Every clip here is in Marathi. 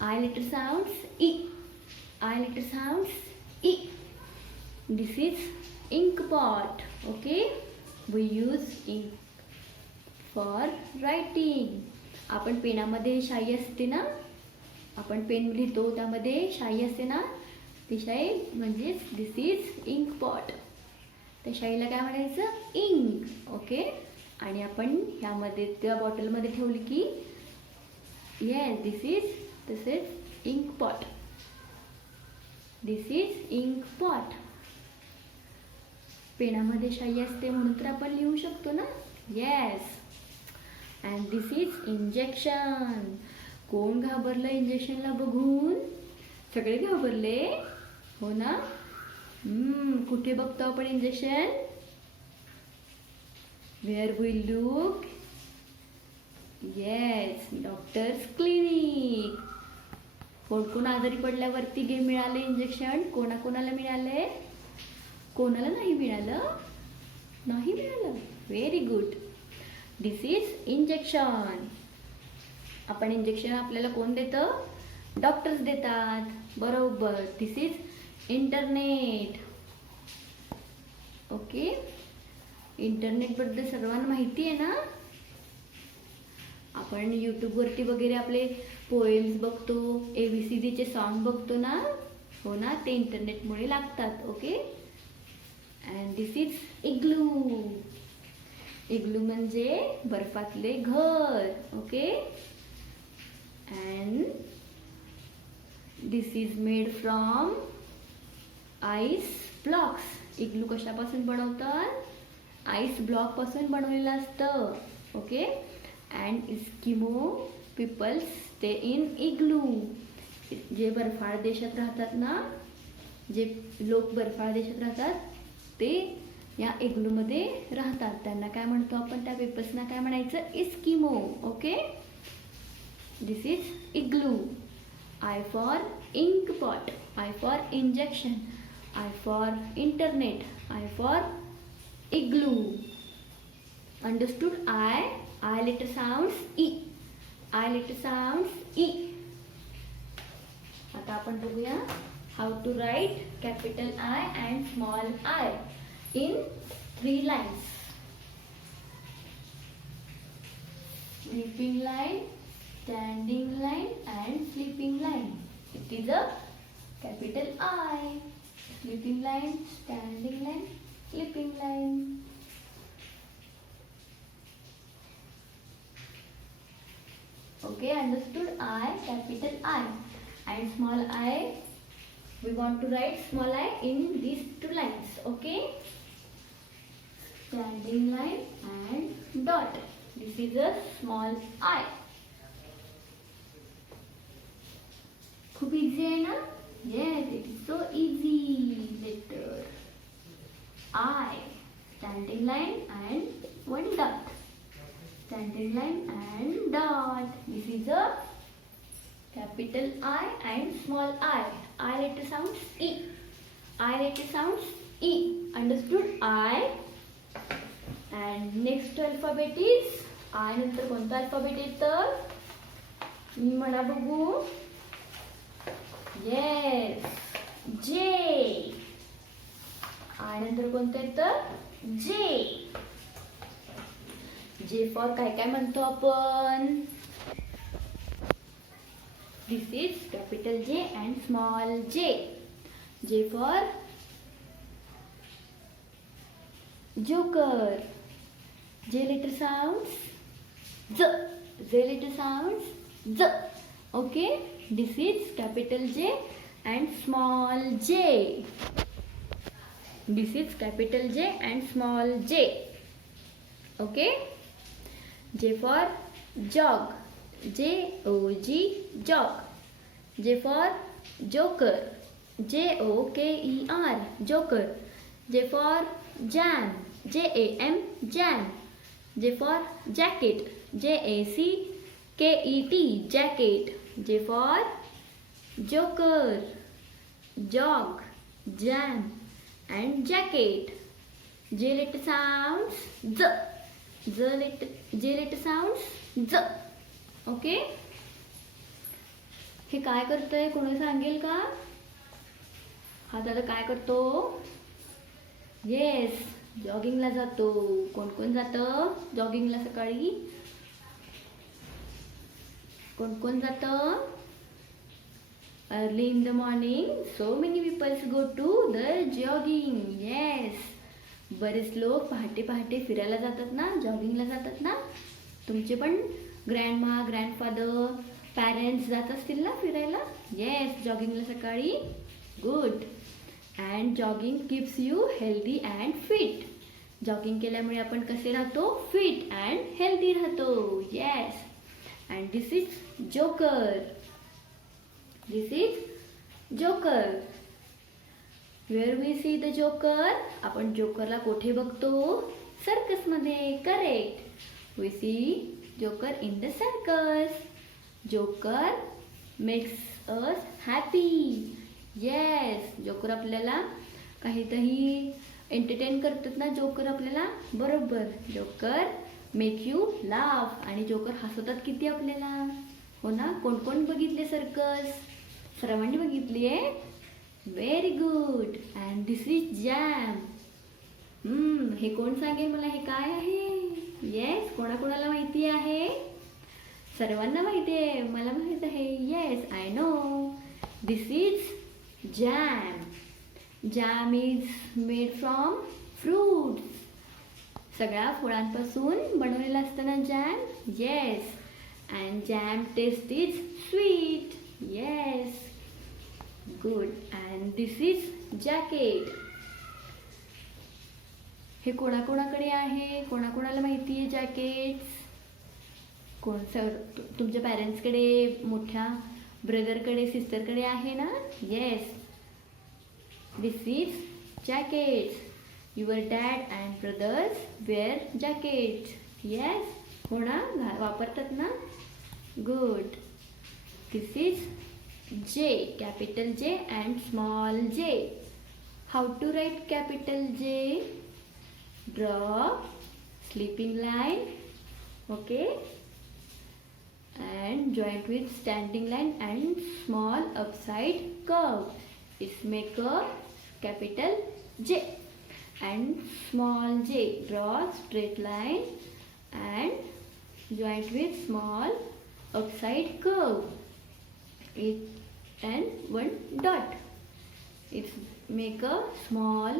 I letter sounds E. I letter sounds E. This is ink pot. Okay, we use ink for writing. आपण पेनामध्ये शाई असते ना, आपण पेन लिहितो त्यामध्ये शाई असते ना, ती शाई म्हणजेच दिस इज इंक पॉट. त्या शाईला काय म्हणायचं? इंक. ओके, आणि आपण ह्यामध्ये त्या बॉटलमध्ये ठेवली की येस दिस इज तसेच ink pot. This is ink pot. पेनामध्ये शाई असते म्हणून तर आपण लिहू शकतो ना. Yes. And this is injection. कोण घाबरलं इंजेक्शनला बघून? सगळे घाबरले हो ना. कुठे बघतो आपण injection? Where we look? Yes, doctor's clinic. कोण आजारी पडल्यावरती मिळाले इंजेक्शन? कोणाला मिळाले? कोणाला नाही मिळालं? नाही मिळालं. Very good. This is injection. आपण इंजेक्शन आपल्याला कोण देतं? डॉक्टर्स देतात. बरोबर. दिस इज इंटरनेट. ओके, इंटरनेटबद्दल सर्वांना माहिती आहे ना. आपण यूट्यूबवरती वगैरे आपले पोएम्स बघतो, ABCDचे सॉन्ग बघतो ना. हो ना, ते इंटरनेटमुळे लागतात. Okay. And this is igloo. Igloo म्हणजे बर्फातले घर. Okay. And this is made from ice blocks. Igloo कशापासून बनवतात? आईस ब्लॉक पासून बनवलेलं असतं. Okay. And Eskimo people stay in igloo. जे बर्फाळ देशात राहतात ना, जे लोक बर्फाळ देशात राहतात ते या इग्लूमध्ये राहतात. त्यांना काय म्हणतो आपण? त्या पीपल्सना काय म्हणायचं? Eskimo. Okay. This is igloo. I for ink pot. I for injection. I for internet. I for igloo. Understood? I letter sounds E. I letter sounds E. आता आपण बघूया how to write capital I and small I in 3 lines. Sleeping line, standing line and sleeping line. It is a capital I. Sleeping line, standing line, sleeping line. Okay, understood? I, capital I. And small I, we want to write small I in these 2 lines. Okay. Standing line and dot. This is a small I. खूप इझी आहे ना. Yes, it is so easy. Letter I, standing line and 1 dot. Standing line and dot. This is a capital I and small I. I letter sounds E. I letter sounds E. Understood? I. And next alphabet is I. नंतर कोणतं अल्फाबेट येतं? मी म्हणा बघू. येस, जे. आय नंतर कोणतं येतं? जे. जे फॉर काय काय म्हणतो आपण? दिस इज कॅपिटल जे अँड स्मॉल जे. J for joker. जे लेटर साऊंड्स ज. जे लेटर साऊंड्स ज. Okay. This is capital J and small j. This is capital J and small j. Okay. J for jog. J-O-G, jog. J for joker. J-O-K-E-R, joker. J for jam. J-A-M, jam. J for jacket. J-A-C-K-E-T, jacket. J for joker, jog, jam and jacket. J letter sounds Z. J letter sounds Z. Okay. हे काय करतंय, कोणी सांगेल का? हा दादा काय करतो? येस, जॉगिंगला जातो. कोण कोण जातं जॉगिंगला सकाळी? कोण कोण जातं? Early in the morning so many peoples go to the jogging. Yes, बरेच लोक पहाटे पहाटे फिरायला जातात ना, जॉगिंगला जातात ना. तुमचे पण ग्रँडमा, ग्रँडफादर, पॅरेंट्स जात असतील ना फिरायला. येस, जॉगिंगला सकाळी. Good. And jogging keeps you healthy and fit. Jogging केल्यामुळे आपण कसे राहतो? फिट अँड हेल्दी राहतो. Yes. And this is joker. This is joker. Where we see the joker. आपण जोकरला कुठे बघतो? सर्कसमध्ये. Correct. We see joker in the circus. Joker makes us happy. Yes, joker आपल्याला काहीतरी एंटरटेन करतात ना जोकर आपल्याला. बरोबर. Joker make you laugh. आणि जोकर हसवतात किती आपल्याला. हो ना. कोण कोण बघितले सर्कस? सर्वांनी बघितली आहे. Very good. And this is jam. हे कोण सांगेल मला हे काय आहे? येस, कोणाकोणाला माहिती आहे? सर्वांना माहिती आहे. मला माहित आहे. Yes, I know. This is jam. Jam is made from fruits. सगळ्या फळांपासून बनवलेला असतं ना jam. Yes. And jam taste is sweet. Yes. Good. And this is jacket. हे कोणाकोणाकडे आहे? कोणाकोणाला माहिती आहे जॅकेट्स? कोण सर तुमच्या पॅरेंट्सकडे, मोठ्या ब्रदरकडे, सिस्टरकडे आहे ना. Yes. This is jackets. Your dad and brothers wear jackets. Yes. हो ना, वापरतात ना. Good. This is J, capital J and small j. How to write capital J? Draw sleeping line, okay, and joint with standing line and small upside curve. It's make a capital J and small j. Draw straight line and joint with small upside curve. It and one dot. It make a small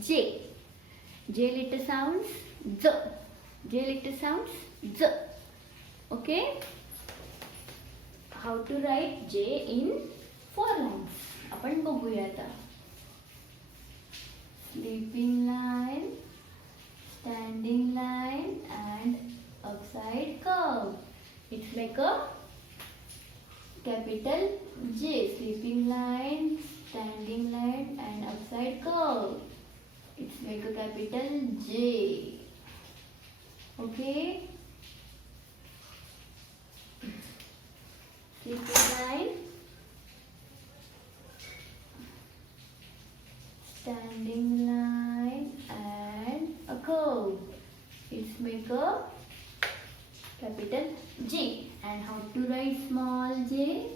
J. J letter sounds Z. J letter sounds Z. Okay. How to write J in 4 lines? आपण बघूया आता. Sleeping line, standing line and upside curve. It's like a capital J. Sleeping line, standing line and upside curve. It's like a capital J. Okay. Sleeping line, standing line and a curve. It's make a capital J. And how to write small j?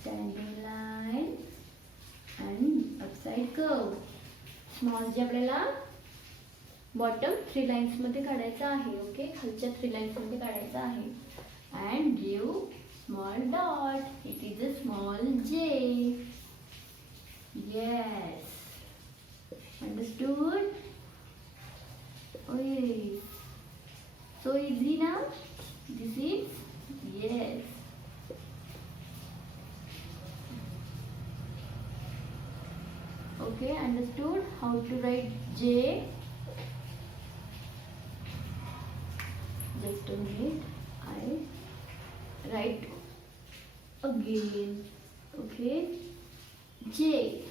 Standing line and upside curve. Small j आपल्याला बॉटम 3 लाईन्स मध्ये काढायचा आहे. ओके, खालच्या 3 लाईन्स मध्ये काढायचा आहे. And give small dot. It is a small j. Yes. Understood? Oh yes. So easy now. This is yes. Okay, understood how to write J? Just a minute. I write again. Okay, J.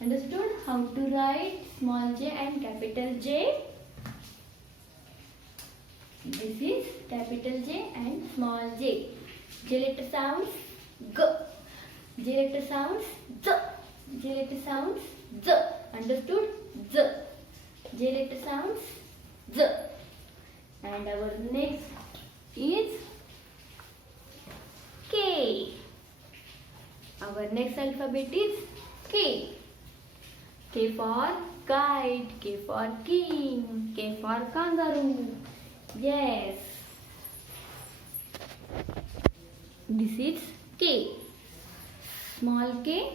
Understood how to write small j and capital J? This is capital J and small j. J letter sounds G. J letter sounds Z. J letter sounds Z. Understood? Z. J letter sounds Z. And our next is K. Our next alphabet is K. K for kite, K for king, K for kangaroo. Yes. This is K. Small k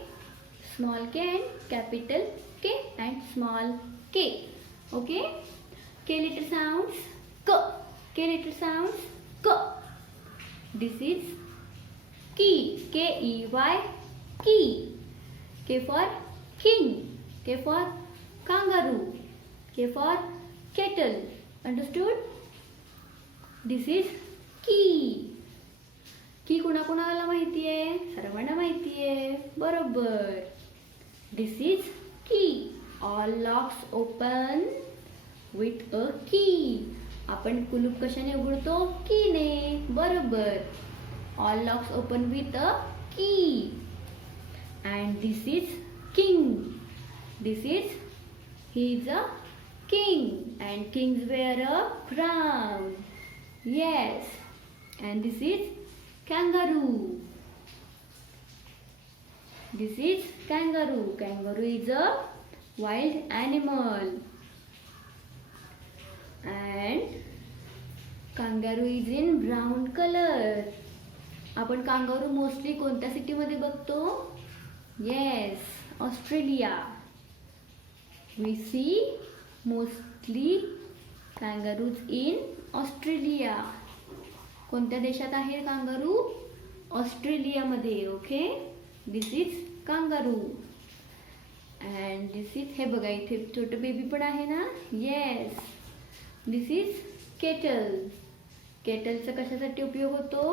and capital K and small k. Okay. K letter sounds K. K letter sounds K. This is key. K-E-Y. Key. K for king. K for kangaroo. K for kettle. Understood? This is key. की कुणाकुणाला माहिती आहे? सर्वांना माहिती आहे. बरोबर. This is key. All locks open with a key. आपण कुलूप कशाने उघडतो? कीने. बरोबर. All locks open with a key. And this is king. This is, he is a king. And kings wear a crown. Yes. And this is kangaroo. This is kangaroo. Kangaroo is a wild animal. And kangaroo is in brown color. आपण kangaroo मोस्टली कोणत्या सिटी मध्ये बघतो? Yes, Australia. We see mostly kangaroos in Australia. कोणत्या देशात आहे कांगारू? ऑस्ट्रेलियामध्ये. Okay. This is kangaroo. And this is, हे बघा इथे छोटं बेबी पण आहे ना. येस. This is kettle. केटलचा कशासाठी उपयोग होतो?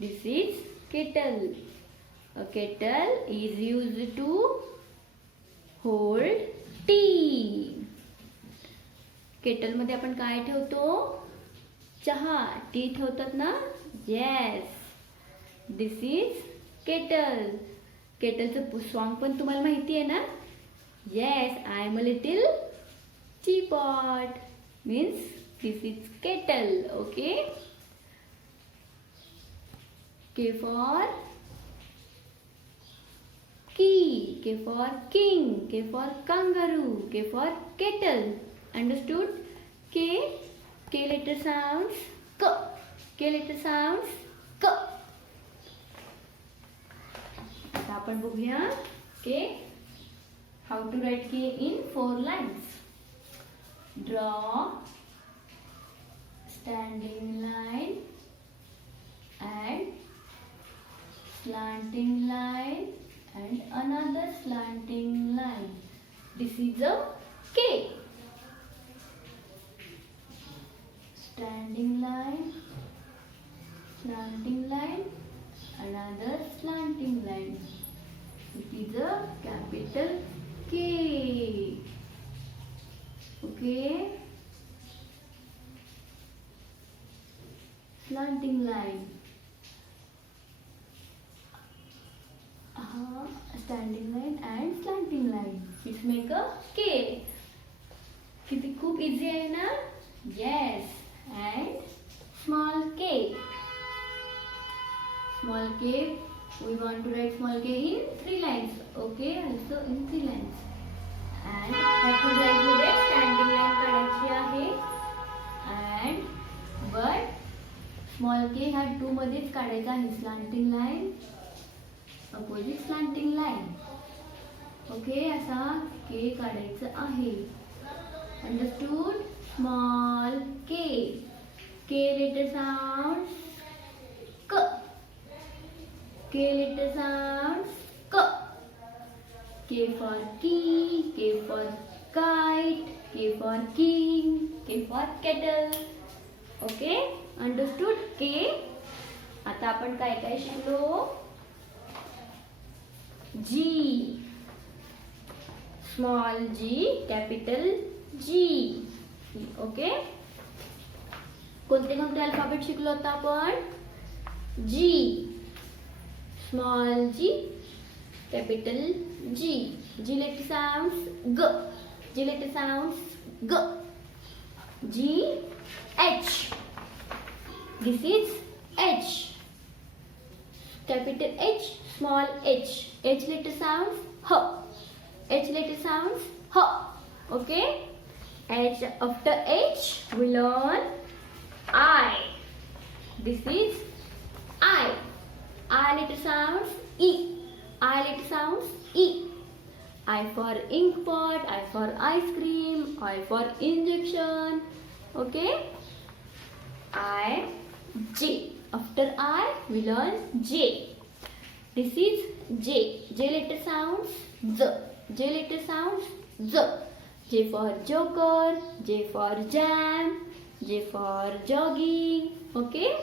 This is kettle. A kettle is used to hold tea. केटलमध्ये आपण काय ठेवतो? चहा. टी ठेवतात ना. येस. This is kettle. केटलचं सॉन्ग पण तुम्हाला माहिती आहे ना. Yes. I am a little teapot means this is kettle. Okay. K for की. के for king. K for kangaroo. K for kettle. Understood? K letter sounds K. K letter sounds K. आता आपण बघूया K. How to write K in 4 lines. Draw standing line and slanting line and another slanting line. This is a K. Standing line, slanting line, another slanting line. It is a capital K. Okay. Slanting line. Standing line and slanting line. It's make a K. किती खूप easy आहे ना? Yes. And small k. Small k, we want to write small k in 3 lines. Okay, also in 3 lines. And second line मध्ये standing line काढायची आहे. And but small k हा 2 मध्येच काढायचा आहे. Slanting line, opposite slanting line. Okay, असा k काढायचा आहे. Understood? Small k. K letter sounds K. K letter sounds K. K for key, K for kite, K for king, K for kettle. Okay? Understood? K. आता आपण काय काय शिकलो? G. Small g, capital G. Okay. कोणते कोणते अल्फाबेट शिकलो होता आपण? G. Small g, capital G. G letter sounds G. G letter sounds G. G, H. This is H. capital H, small h. H letter sounds H. H letter sounds H. Okay? H, after H, we learn I. This is I. I letter sounds E. I letter sounds E. I for ink pot, I for ice cream, I for injection. Okay? I, J. After I, we learn J. This is J. J letter sounds Z. J letter sounds Z. J for joker, J for jam, J for jogging. Okay?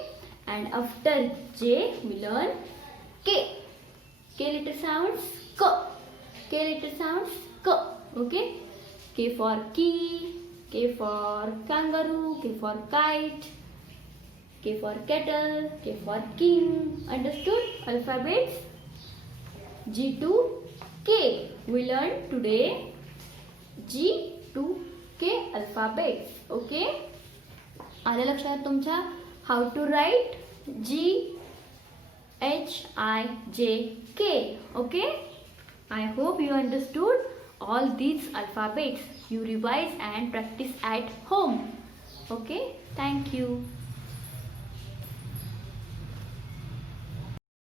And after J, we learn K. K letter sounds K. K letter sounds K. Okay? K for key, K for kangaroo, K for kite, K for kettle, K for king. Understood? Alphabets G to K. We learned today G to K alphabets. Okay? आलं लक्षात तुमच्या? How to write G H I J K. Okay? I hope you understood all these alphabets. You revise and practice at home. Okay? Thank you.